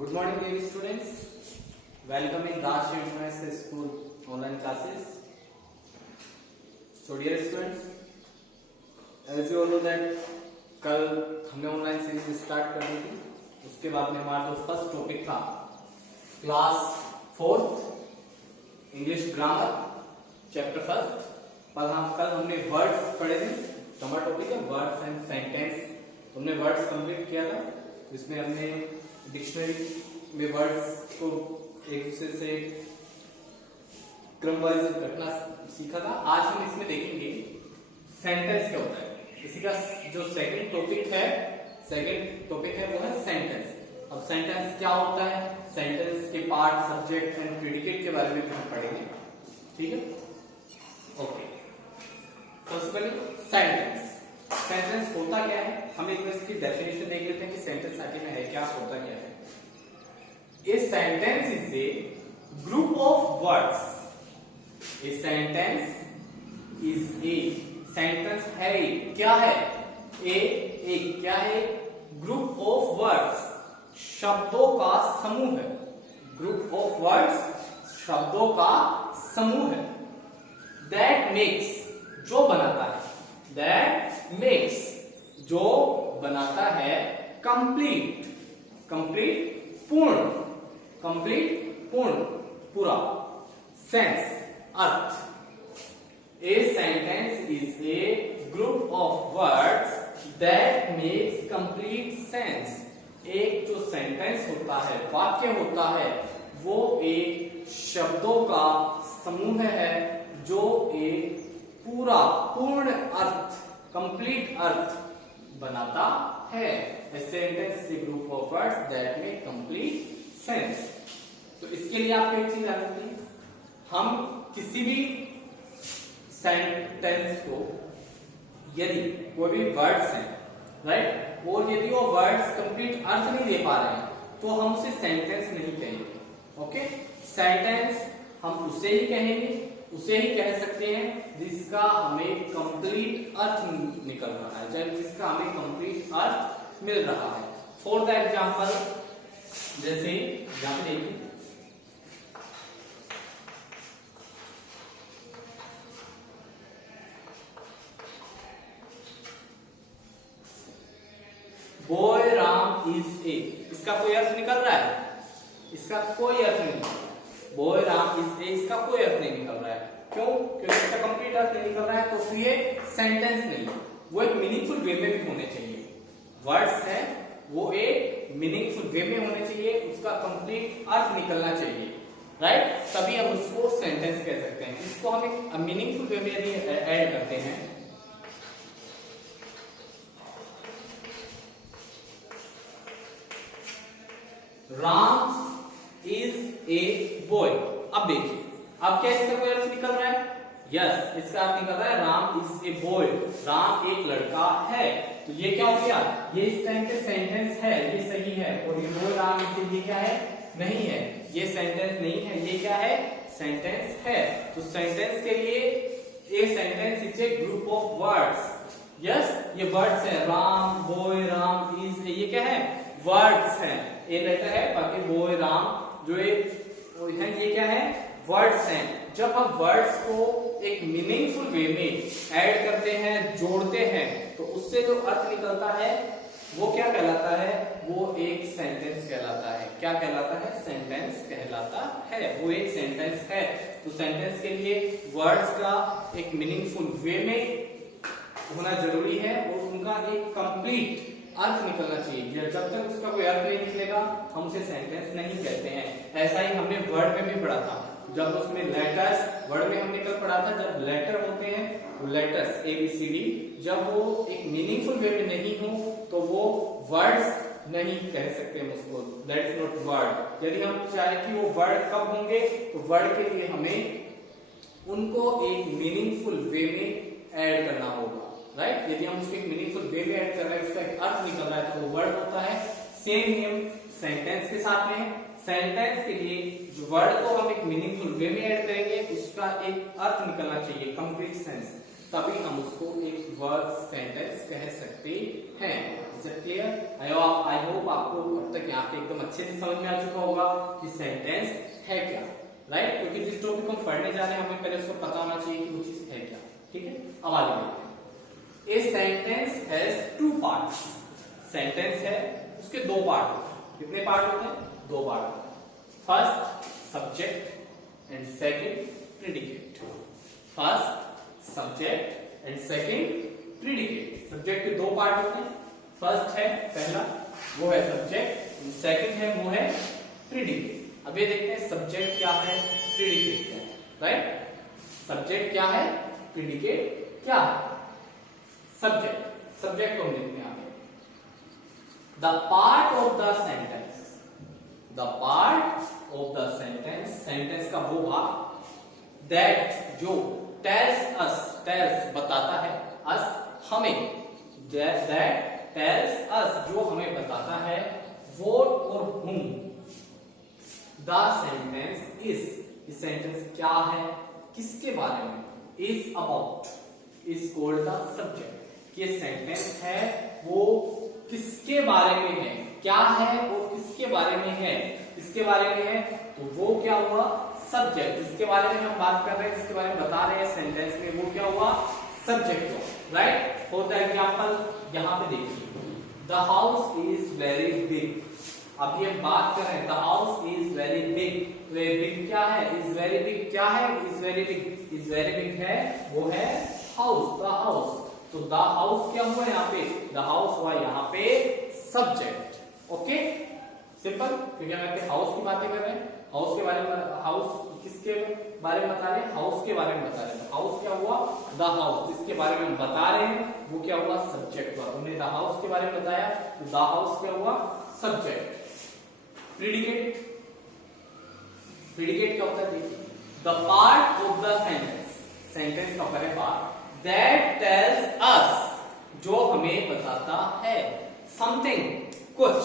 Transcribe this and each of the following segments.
Good morning, dear students. Welcome in Raj International School online classes. So, dear students, as you all know that कल हमने online series start कर दी थी. उसके बाद में हमारा जो फर्स्ट टॉपिक था class 4th English grammar chapter first. कल हमने वर्ड्स पढ़े थे. हमारा टॉपिक है वर्ड्स एंड सेंटेंस. हमने वर्ड्स कंप्लीट किया था. इसमें हमने डिक्शनरी में वर्ड्स को एक दूसरे से क्रम वाइज रखना सीखा था. आज हम इसमें देखेंगे सेंटेंस क्या होता है. इसी का जो सेकंड टॉपिक है वो है सेंटेंस. अब सेंटेंस क्या होता है, सेंटेंस के पार्ट, सब्जेक्ट एंड प्रेडिकेट के बारे में हम पढ़ेंगे. ठीक है, ओके. सबसे पहले सेंटेंस होता क्या है, हम एक बार इसकी डेफिनेशन देख लेते हैं कि सेंटेंस आखिर में है क्या, होता क्या है. A sentence is a group of words. A sentence is a, sentence है क्या है, एक क्या है, ग्रुप ऑफ वर्ड्स, शब्दों का समूह है. ग्रुप ऑफ वर्ड्स, शब्दों का समूह है. दैट मेक्स, जो बनाता है, दैट मेक्स, जो बनाता है, कंप्लीट, पूर्ण, पूरा, sense, earth. A sentence is a group of words that makes complete sense. एक जो सेंटेंस होता है, वाक्य होता है, वो एक शब्दों का समूह है जो एक पूर्ण अर्थ, कंप्लीट अर्थ बनाता है. A sentence is a group of words that make complete sense. तो इसके लिए आपको एक चीज याद रखनी है, हम किसी भी सेंटेंस को, यदि कोई भी वर्ड्स हैं, राइट, और यदि वो वर्ड्स कंप्लीट अर्थ नहीं दे पा रहे हैं तो हम उसे सेंटेंस नहीं कहेंगे. ओके, सेंटेंस हम उसे ही कह सकते हैं जिसका हमें कंप्लीट अर्थ निकल रहा है, जब जिसका हमें कंप्लीट अर्थ मिल रहा है. फॉर द एग्जांपल, जैसे यहां पे देखिए, बॉय राम इज ए, इसका कोई अर्थ निकल रहा है, इसका कोई अर्थ नहीं. बॉय राम इज ए, इसका कोई अर्थ नहीं निकल रहा है. क्यों? क्योंकि इसका कंप्लीट अर्थ नहीं निकल रहा है, तो ये सेंटेंस नहीं. वो एक मीनिंगफुल वे में भी होने चाहिए. वर्ड्स है वो एक मीनिंगफुल वे में होने चाहिए, उसका कंप्लीट अर्थ निकलना चाहिए, राइट, तभी हम उसको सेंटेंस कह सकते हैं. इसको हम एक मीनिंगफुल वे में यदि ऐड करते हैं, राम इज ए बॉय. अब देखिए, अब क्या इसका कोई अर्थ निकल रहा है? यस, इसका अर्थ निकल रहा है Ram is a boy, Ram एक लड़का है. तो ये क्या हो गया, ये इस टाइम पे सेंटेंस है, ये सही है. और ये बॉय राम इज, ये क्या है, नहीं है, ये सेंटेंस नहीं है, ये क्या है, सेंटेंस है. तो सेंटेंस के लिए a sentence is a group of words. Yes, ये वर्ड्स है, राम, बॉय, राम इज, ये क्या है, वर्ड्स हैं. ए लेटर है, बाकी बॉय, राम जो है ये क्या है, वर्ड्स हैं. जब हम वर्ड्स को एक मीनिंगफुल वे में ऐड करते हैं, जोड़ते हैं, तो उससे जो अर्थ निकलता है वो क्या कहलाता है, वो एक सेंटेंस कहलाता है. क्या कहलाता है, सेंटेंस कहलाता है. वो एक सेंटेंस है. तो सेंटेंस के लिए वर्ड्स का एक मीनिंगफुल वे में होना जरूरी है और उनका एक कंप्लीट अर्थ निकलना चाहिए. जब तक उसका कोई अर्थ नहीं निकलेगा हम उसे सेंटेंस नहीं कहते हैं. ऐसा ही हमने वर्ड में भी पढ़ा था, जब उसमें लेटर्स, वर्ड में हमने कल पढ़ा था, जब लेटर होते हैं, लेटर्स ABCD, जब वो एक मीनिंगफुल वे में नहीं हो तो वो वर्ड्स नहीं कह सकते हम उसको. That is not word. यदि हम चाहे कि वो वर्ड कब होंगे, तो वर्ड के लिए हमें उनको एक मीनिंगफुल वे में ऐड करना होगा, राइट. यदि हम उसको एक मीनिंगफुल वे में ऐड कर रहे हैं, उसका एक अर्थ निकल रहा है, तो वो वर्ड होता है. सेम नियम सेंटेंस के साथ में. सेंटेंस के लिए जो वर्ड को हम एक मीनिंगफुल वे में ऐड करेंगे, उसका एक अर्थ निकलना चाहिए, कंप्लीट सेंस. तभी हम उसको एक वर्ड सेंटेंस कह सकते हैं। Is it clear? I hope आपको अब तक यहाँ पे एकदम अच्छे से समझ में आ चुका होगा कि सेंटेंस है क्या, राइट? क्योंकि जिस टॉपिक को हम पढ़ने जा रहे हैं हमें पहले उसको पता होना चाहिए कि वो चीज है क्या। ठीक है, अब आगे बढ़ते हैं। A sentence has two parts. Sentence है, उसके दो पार्ट होते हैं। कितने पार्ट होते हैं? दो पार्ट होते हैं। First subject and second predicate. First subject and second predicate. Subject के दो पार्ट होते हैं। फर्स्ट है, पहला वो है सब्जेक्ट, सेकंड है वो है प्रेडिकेट। अब ये देखते हैं सब्जेक्ट क्या है, प्रेडिकेट क्या है, राइट? सब्जेक्ट क्या है, प्रेडिकेट क्या है? सब्जेक्ट को हम देखते हैं आगे। The part of the sentence, the part of the sentence, sentence का वो भाग दैट जो टेल्स अस, टेल्स बताता है, अस हमें, दैट टेल्स अस जो हमें बताता है, व्हाट और whom द सेंटेंस इज, इस सेंटेंस क्या है, किसके बारे में, is about is called the subject. ये सेंटेंस है वो किसके बारे में है, क्या है वो किसके बारे में है, किसके बारे में है, तो वो क्या हुआ, सब्जेक्ट। जिसके बारे में हम बात कर रहे हैं, जिसके बारे में बता रहे हैं सेंटेंस में, वो क्या हुआ, सब्जेक्ट हुआ, राइट? फॉर द एग्जांपल यहाँ पे देखिए, the house is very big. अब ये बात कर रहे हैं the house is very big. Way big क्या है, इज वेरी बिग क्या है, is very big, is very big है वो है हाउस, द हाउस। तो द हाउस क्या हुआ यहाँ पे, द हाउस हुआ यहाँ पे सब्जेक्ट। ओके, सिंपल, क्योंकि हम यहाँ पे हाउस की बातें कर रहे हैं, हाउस के बारे में, हाउस किसके बारे में बता रहे हैं, हाउस के बारे में बता रहे हैं। हाउस क्या हुआ, द हाउस, जिसके बारे में हम बता रहे हैं वो क्या हुआ, सब्जेक्ट हुआ। उन्होंने द हाउस के बारे में बताया, द हाउस क्या हुआ, सब्जेक्ट। प्रेडिकेट, प्रेडिकेट क्या होता है, देखिए, the part of the sentence, sentence का पहले पार्ट, दैट टेल्स अस जो हमें बताता है, समथिंग कुछ,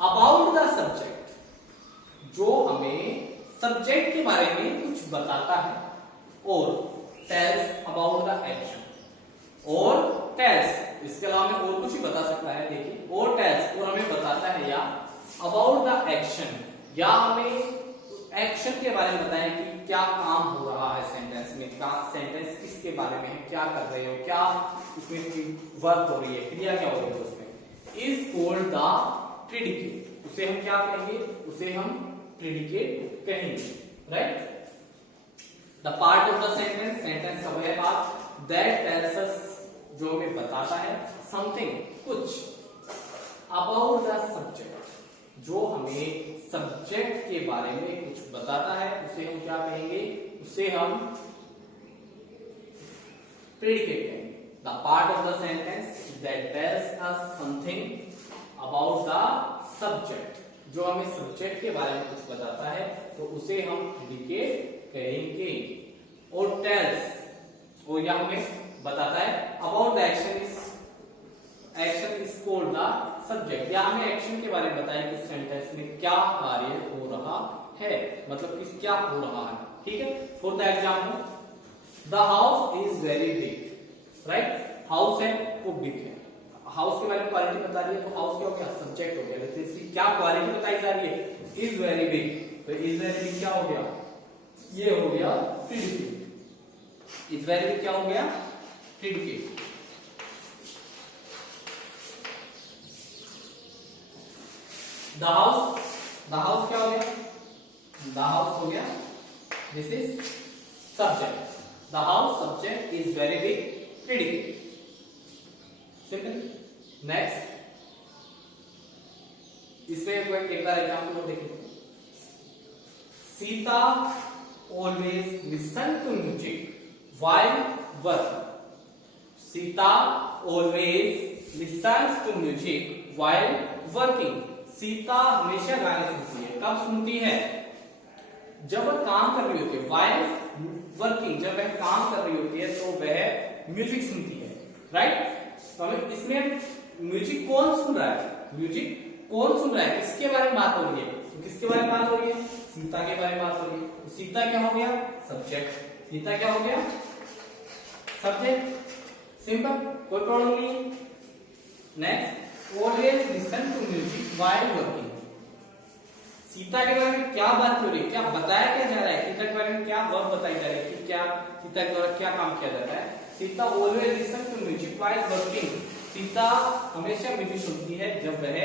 अबाउट द सब्जेक्ट जो हमें सब्जेक्ट के बारे में कुछ बताता है, और टेल्स अबाउट द एक्शन, और टेल्स, इसके अलावा हमें और कुछ भी बता सकता है, देखिए, और टेल्स, और हमें बताता है, या अबाउट द एक्शन, या हमें एक्शन के बारे में बताया कि क्या काम हो रहा है सेंटेंस में, क्या सेंटेंस किसके बारे में है, क्या कर रहे हो, क्या उसमें वर्क हो रही है, क्रिया क्या हो रही है उसमें, इज कॉल्ड द प्रेडिकेट। उसे हम क्या कहेंगे, उसे हम प्रेडिकेट कहेंगे, right? The part of the sentence, sentence का वह पार्ट दैट टेल्स अस जो हमें बताता है, समथिंग कुछ, अबाउट द सब्जेक्ट जो हमें सब्जेक्ट के बारे में कुछ बताता है, उसे हम क्या कहेंगे, उसे हम प्रेडिकेट कहेंगे। The part of the sentence that tells us something about the subject जो हमें सब्जेक्ट के बारे में कुछ बताता है, तो उसे हम प्रेडिकेट कहेंगे। और टेल्स, और यह हमें बताता है about the action is, action is called the subject, या हमें एक्शन के बारे में बताया कि उस सेंटेंस में क्या कार्य हो रहा है, मतलब कि क्या हो रहा है, ठीक है? For the example, the house is very big, right? House है वो बिग है, हाउस के बारे में क्वालिटी बता रही है, तो हाउस क्या हो गया, सब्जेक्ट हो गया। लेकिन इसकी क्या क्वालिटी बताई जा रही है, इज वेरी बिग, तो इज वेरी बिग क्या हो गया, ये हो गया प्रेडिकेट। इज वेरी बिग क्या हो गया, प्रेडिकेट। द हाउस क्या हो गया, द हाउस हो गया, this is subject, the house subject is very big, predicate, simple. Next, इसमें एक बार एग्जाम्पल को देखिए, Sita always listen to music while working. Sita always listens to music while working. Sita हमेशा गाने सुनती है, कब सुनती है, जब वह काम कर रही होती है, व्हाइल वर्किंग, जब वह काम कर रही होती है तो वह म्यूजिक सुनती है, राइट? तो हमें इसमें म्यूजिक कौन सुन रहा है, म्यूजिक कौन सुन रहा है, किसके बारे में बात हो रही है, तो किसके बारे में बात हो रही है, सीता के बारे में बात हो रही है। तो सीता क्या हो गया, सब्जेक्ट, सीता क्या हो गया सब्जेक्ट सिंपल, कोई प्रॉब्लम नहीं है। Next, always listen to music while working. Sita के बारे में क्या बात हो रही है, क्या बताया क्या जा रहा है, सीता के बारे में क्या वर्ब बताई जा रही है कि क्या सीता के द्वारा क्या काम किया जाता है। Sita always listen to music while working. Sita हमेशा म्यूजिक सुनती है जब वह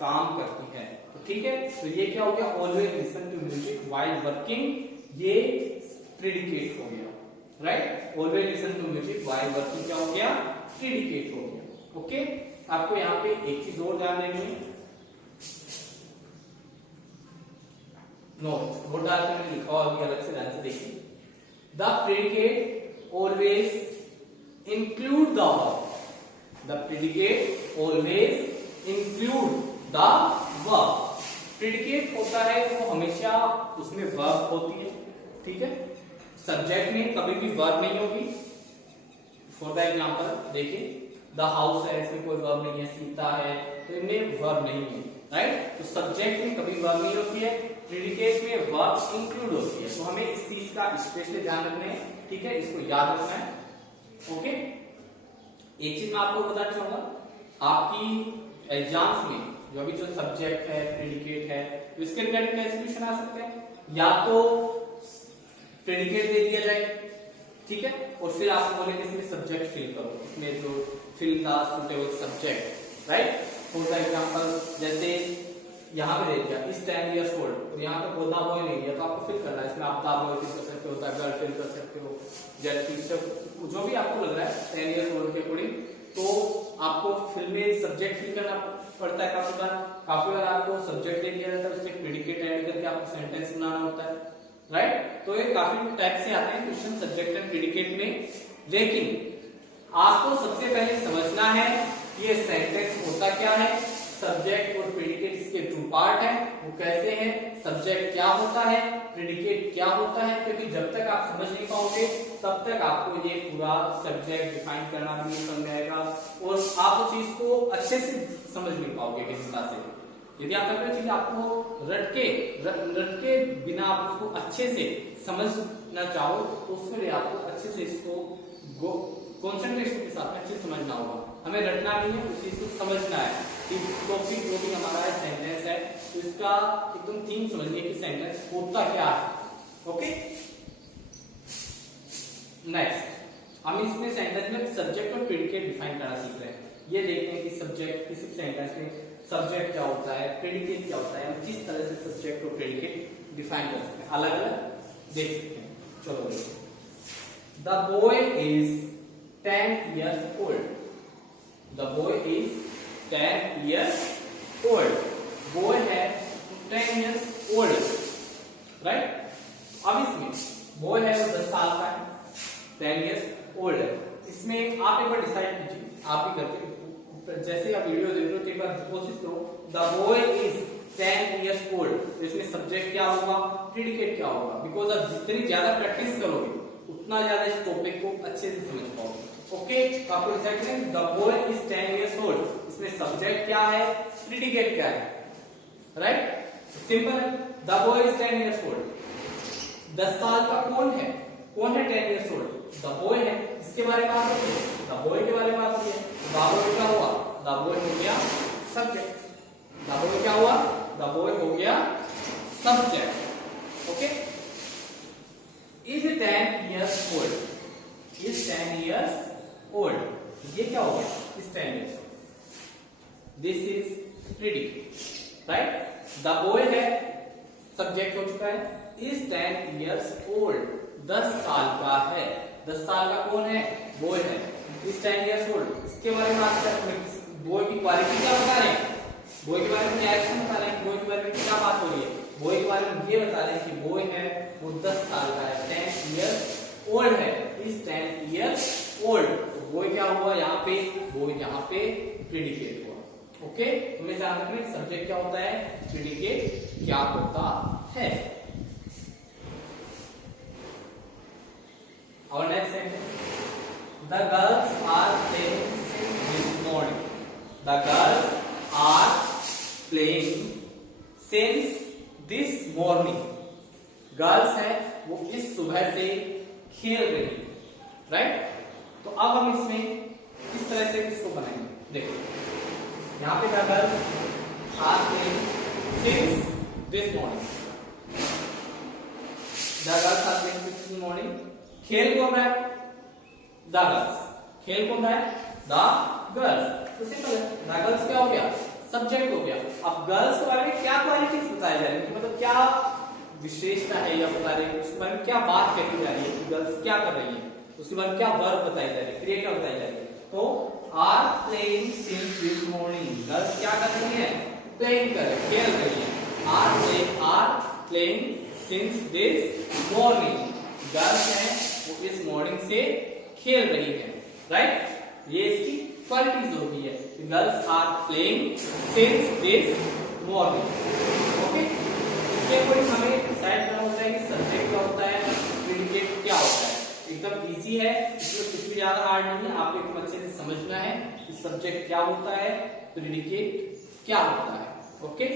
काम करती है। तो ठीक है, तो ये क्या हो गया, always listen to music while working, ये प्रेडिकेट हो गया, right. Always listen to music while working क्या हो गया, प्रेडिकेट हो गया। ओके, आपको यहाँ पे एक चीज और ध्यान देनी है, नोट डाल के मैंने लिखा हुआ अलग से, ध्यान से देखिए। The predicate always include the verb. The predicate always include the verb. Predicate होता है वो हमेशा उसमें वर्ब होती है, ठीक है। सब्जेक्ट में कभी भी वर्ब नहीं होगी। फॉर द एग्जांपल देखिए, द हाउस है, इसमें कोई वर्ब नहीं है, सीता है, तो इनमें वर्ब नहीं है, राइट। तो सब्जेक्ट में कभी वर्ब नहीं होती है, प्रेडिकेट में वर्ब इंक्लूड होती है। तो हमें इस चीज का स्पेशली ध्यान रखना है, ठीक है, इसको याद रखना है। ओके, एक चीज मैं आपको बताना चाहूंगा, आपकी एग्जाम्स में जो भी जो सब्जेक्ट है, प्रेडिकेट है, तो इसके रिगार्डिंग कैसे क्वेश्चन आ सकते हैं। या तो प्रेडिकेट दे दिया जाए, ठीक है, और फिर आपको बोले कि इसमें सब्जेक्ट फिल करो, इसमें जो fill the suitable subject, right. For example जैसे यहाँ पे दे दिया इस 10 years old, और यहाँ पे बोधा बॉय नहीं दिया, तो आपको फिल करना है। इसमें आप दा बॉय फिल कर सकते हो, द गर्ल फिल कर सकते हो, जो भी आपको लग रहा है 10 years old के अकॉर्डिंग। तो आपको फिल में सब्जेक्ट फिल करना पड़ता है काफी बार आपको सब्जेक्ट दे दिया जाता है, उसमें प्रेडिकेट ऐड करके आपको सेंटेंस बनाना होता है, राइट। तो ये काफी टाइप से आते हैं क्वेश्चन सब्जेक्ट एंड प्रेडिकेट में। लेकिन आपको सबसे पहले समझना है ये सेंटेंस होता क्या है, सब्जेक्ट और प्रेडिकेट इसके टू पार्ट है, वो कैसे हैं, सब्जेक्ट क्या होता है, प्रेडिकेट क्या होता है। क्योंकि जब तक आप समझ नहीं पाओगे तब तक आपको ये पूरा सब्जेक्ट डिफाइन करना भी नहीं समझ आएगा, और आप उस चीज को अच्छे से समझ नहीं पाओगे किस तरह से। यदि आप कोई चीज आपको रट के बिना आप उसको अच्छे से समझना चाहो, तो उसके लिए आपको अच्छे से इसको कंसंट्रेशन के साथ अच्छे से समझना होगा। हमें रटना नहीं है, उस चीज को समझना है कि टॉपिक जो भी हमारा सेंटेंस है, तो इसका एकदम थीम समझिए कि सेंटेंस होता क्या है। ओके, नेक्स्ट हम इसमें सेंटेंस में सब्जेक्ट और प्रेडिकेट डिफाइन करना सीख रहे हैं। ये देखते हैं कि सब्जेक्ट किसी सेंटेंस में सब्जेक्ट क्या होता है, प्रेडिकेट क्या होता है, हम किस तरह से सब्जेक्ट और प्रेडिकेट डिफाइन कर सकते हैं, अलग अलग देख सकते हैं। चलो देखिए, the boy is 10 years old. The boy is 10 years old. Boy है 10 years old, right? अब इसमें boy है वो 10 साल का है, 10 years old है। इसमें आप एक बार डिसाइड कीजिए, आप ही करके जैसे आप वीडियो देख रहे हो, एक बार कोशिश करो, the boy is 10 years old, तो इसमें सब्जेक्ट क्या होगा, प्रेडिकेट क्या होगा। बिकॉज आप जितनी ज्यादा प्रैक्टिस करोगे उतना ज्यादा इस टॉपिक को अच्छे से समझ पाओगे। ओके, तो आपको डिसाइड करें, the boy is 10 years old, इसमें सब्जेक्ट क्या है, प्रेडिकेट क्या है, राइट। सिंपल है, the boy is 10 years old। 10 साल का कौन है 10 years old, द बॉय है, इसके बारे में बात होती है, द बॉय के बारे में बात होती है। द बॉय क्या हुआ, द बॉय हो गया सब्जेक्ट, द बॉय क्या हुआ, द बॉय हो गया subject. Okay, is 10 years old, is 10 years old, ये क्या हो गया, is 10 years, this is predicate, right. The boy है सब्जेक्ट हो चुका है, इज 10 years old, 10 साल का है, 10 साल का कौन है, बॉय है, इज 10 years old, इसके बारे में बात करते हैं। बॉय की क्वालिटी क्या बता रहे हैं, बॉय के बारे में क्या एक्शन बता रहे हैं, बॉय के बारे में क्या बात हो रही है, बॉय के बारे में ये बता रहे हैं कि बॉय है वो 10 साल का है, 10 years old है, इज 10 years old। बॉय क्या हुआ यहाँ पे, बॉय यहाँ पे प्रेडिकेट हुआ। ओके, तुम्हें ध्यान रखना है सब्जेक्ट क्या होता है, प्रेडिकेट क्या होता है। और next sentence, the girls are playing this morning, the girls are playing since this morning. Girls है वो इस सुबह से खेल रही है, राइट। तो अब हम इसमें इस तरह से इसको बनाएंगे। देखो यहाँ पे क्या कर are playing since this morning, the girls are playing since this morning. खेल कौन रहा है? The girls. खेल कौन रहा है? The girls. तो सिंपल है, द गर्ल्स क्या हो गया? सब्जेक्ट हो गया। अब गर्ल्स के बारे में क्या क्वालिटीज बताई जा रही है, मतलब क्या विशेषता है या बता रही है, उसके बारे में क्या बात कही जा रही है कि गर्ल्स क्या कर रही है, उसके बारे में क्या वर्ब बताई जा रही है, क्रिया क्या बताई जा रही है। तो are playing since this morning, girls क्या कर रही है? प्लेइंग कर रही है, खेल रही है। Are playing since this morning, girls है वो इस मॉर्निंग से खेल रही है, राइट। ये इसकी क्वालिटीज होती है, girls are playing since this morning. Okay, इसके अकॉर्डिंग हमें डिसाइड करना होता है कि सब्जेक्ट क्या होता है, प्रेडिकेट क्या होता है। एकदम इजी है, इसमें कुछ भी ज्यादा हार्ड नहीं है, आपको एकदम अच्छे से समझना है कि सब्जेक्ट क्या होता है, प्रेडिकेट क्या होता है। ओके।